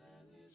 silence.